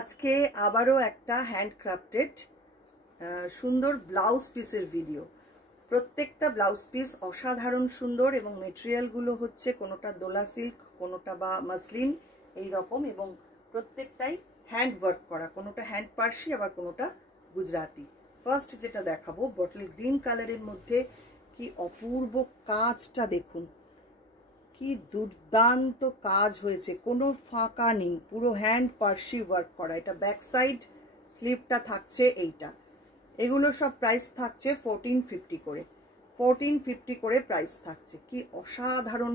আজকে আবারও একটা হ্যান্ডক্রাফটেড সুন্দর ব্লাউজ পিসের ভিডিও। প্রত্যেকটা ব্লাউজ পিস অসাধারণ সুন্দর এবং মেটেরিয়ালগুলো হচ্ছে কোনোটা দোলা সিল্ক, কোনোটা বা মাসলিন এই রকম, এবং প্রত্যেকটাই হ্যান্ড ওয়ার্ক করা, কোনোটা হ্যান্ড পার্সি আবার কোনোটা গুজরাটি। ফার্স্ট যেটা দেখাবো বটল গ্রিন কালারের মধ্যে কি অপূর্ব কাজটা দেখুন, কি দুর্দান্ত কাজ হয়েছে, কোনো ফাঁকা নেই, পুরো হ্যান্ড পার্সি ওয়ার্ক করা। এটা ব্যাক সাইড স্লিভটা থাকছে এইটা। এগুলো সব প্রাইস থাকছে 1450 করে, 1450 করে প্রাইস থাকছে। কি অসাধারণ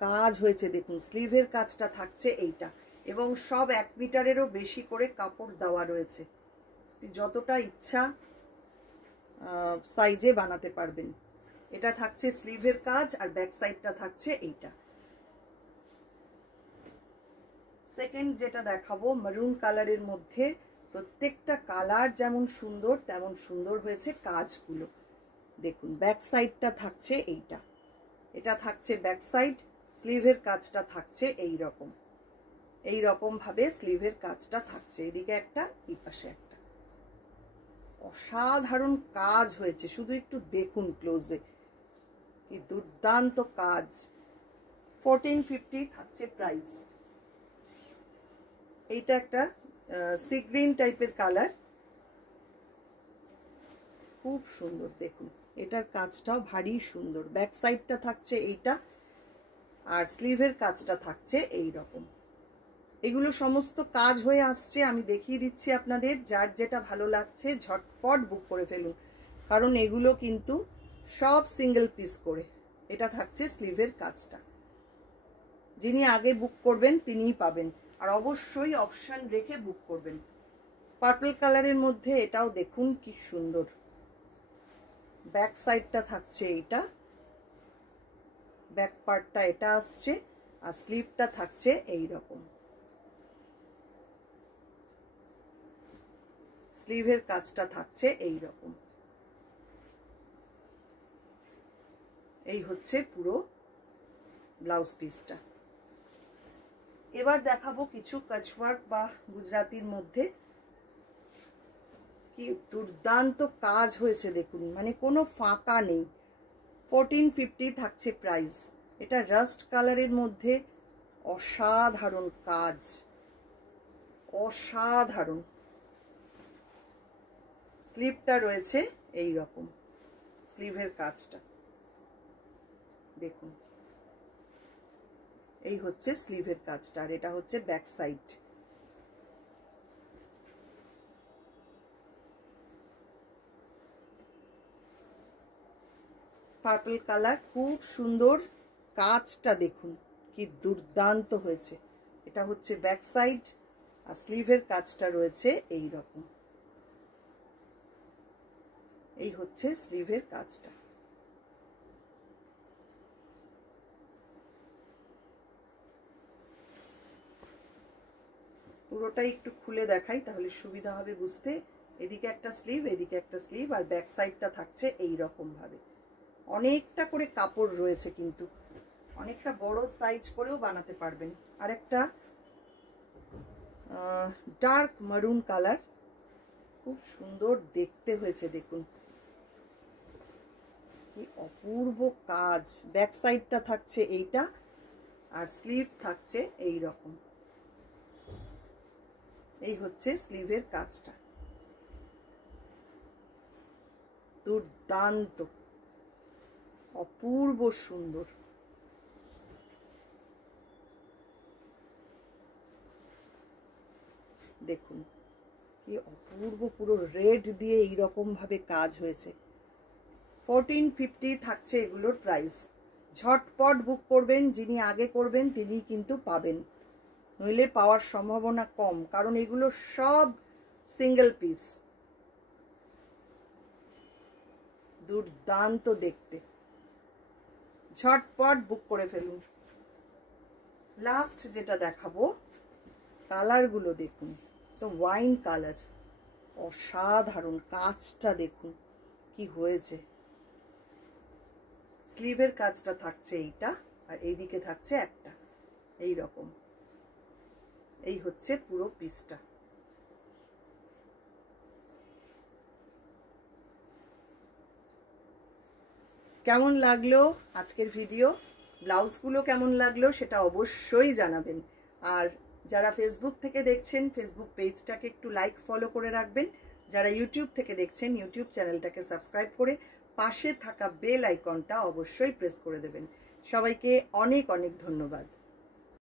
কাজ হয়েছে দেখুন। স্লিভের কাজটা থাকছে এইটা, এবং সব 1 মিটারেরও বেশি করে কাপড় দেওয়া রয়েছে। যতটা ইচ্ছা সাইজে বানাতে পারবেন। এটা থাকছে স্লিভের কাজ, আর ব্যাক সাইডটা থাকছে এইটা। সেকেন্ড যেটা দেখাবো মেরুন কালারের মধ্যে, প্রত্যেকটা কালার যেমন সুন্দর তেমন সুন্দর হয়েছে কাজগুলো। দেখুন ব্যাক সাইডটা থাকছে এইটা, এটা থাকছে ব্যাক সাইড। স্লিভের কাজটা থাকছে এই রকম ভাবে স্লিভের কাজটা থাকছে। এদিকে একটা, এই পাশে একটা। অসাধারণ কাজ হয়েছে, শুধু একটু দেখুন ক্লোজে, কি দুর্দান্ত কাজ। 1450 থাকছে প্রাইস। এইটা একটা সি গ্রিন টাইপের কালার, খুব সুন্দর দেখুন। এটার কাজটাও ভারী সুন্দর। ব্যাক সাইডটা থাকছে এইটা, আর স্লিভের কাজটা থাকছে এই রকম। এগুলো সমস্ত কাজ হয়ে আসছে, আমি দেখিয়ে দিচ্ছি আপনাদের। যার যেটা ভালো লাগছে ঝটপট বুক করে ফেলুন, কারণ এগুলো কিন্তু সব সিঙ্গেল পিস করে। এটা থাকছে স্লিভের কাজটা। যিনি আগে বুক করবেন তিনিই পাবেন, আর অবশ্যই অপশন রেখে বুক করবেন। পার্পল কালারের মধ্যে এটাও দেখুন কি সুন্দর। ব্যাক সাইডটা থাকছে এইটা, ব্যাক পার্টটা এটা আসছে, আর স্লিভটা থাকছে এই রকম। স্লিভের কাজটা থাকছে এই রকম। এই হচ্ছে পুরো ব্লাউজ পিসটা। এবার দেখাবো কিছু কাচওয়ার্ক বা গুজরাতির মধ্যে। কি দুর্দান্ত কাজ হয়েছে দেখুন, মানে কোনো ফাঁকা নেই। 1450 থাকছে প্রাইস। এটা রাস্ট কালারের মধ্যে অসাধারণ কাজ, অসাধারণ। স্লিভটা রয়েছে এই রকম, স্লিভের কাজটা দেখুন। এই হচ্ছে স্লিভের কাজটা, আর এটা হচ্ছে ব্যাক সাইড। পার্পল কালার, খুব সুন্দর কাজটা দেখুন, কি দুর্দান্ত হয়েছে। এটা হচ্ছে ব্যাক সাইড, আর স্লিভের কাজটা রয়েছে এই রকম। এই হচ্ছে স্লিভের কাজটা। পুরোটাই একটু খুলে দেখাই, তাহলে সুবিধা হবে বুঝতে। এদিকে একটা স্লিভ, এদিকে একটা স্লিভ, আর ব্যাক সাইডটা থাকছে এই রকম ভাবে। অনেকটা করে কাপড় রয়েছে, কিন্তু অনেকটা বড় সাইজ করেও বানাতে পারবেন। আর একটা ডার্ক মারুন কালার, খুব সুন্দর দেখতে হয়েছে দেখুন, কি অপূর্ব কাজ। ব্যাক সাইডটা থাকছে এইটা, আর স্লিভ থাকছে এই রকম। এই হচ্ছে স্লিভের কাজটা। দুর্দান্ত, অপূর্ব সুন্দর। দেখুন কি অপূর্ব, পুরো রেড দিয়ে এইরকম ভাবে কাজ হয়েছে। 1450 থাকছে এগুলোর প্রাইস। ঝটপট বুক করবেন, যিনি আগে করবেন তিনি কিন্তু পাবেন, নইলে পাওয়ার সম্ভাবনা কম, কারণ এগুলো সব সিঙ্গেল পিস। দুর্দান্ত দেখতে, ঝটপট বুক করে ফেলুন। লাস্ট যেটা দেখাবো, কালারগুলো দেখুন, তো ওয়াইন কালার, অসাধারণ কাজটা দেখুন কি হয়েছে। স্লিভের কাজটা থাকছে এইটা, আর এইদিকে থাকছে একটা এই রকম। এই হচ্ছে পুরো পিসটা। কেমন লাগলো আজকের ভিডিও, ব্লাউজগুলো কেমন লাগলো সেটা অবশ্যই জানাবেন। আর যারা ফেসবুক থেকে দেখছেন ফেসবুক পেজটাকে একটু লাইক ফলো করে রাখবেন। যারা ইউটিউব থেকে দেখছেন ইউটিউব চ্যানেলটাকে সাবস্ক্রাইব করে পাশে থাকা বেল আইকনটা অবশ্যই প্রেস করে দেবেন। সবাইকে অনেক অনেক ধন্যবাদ।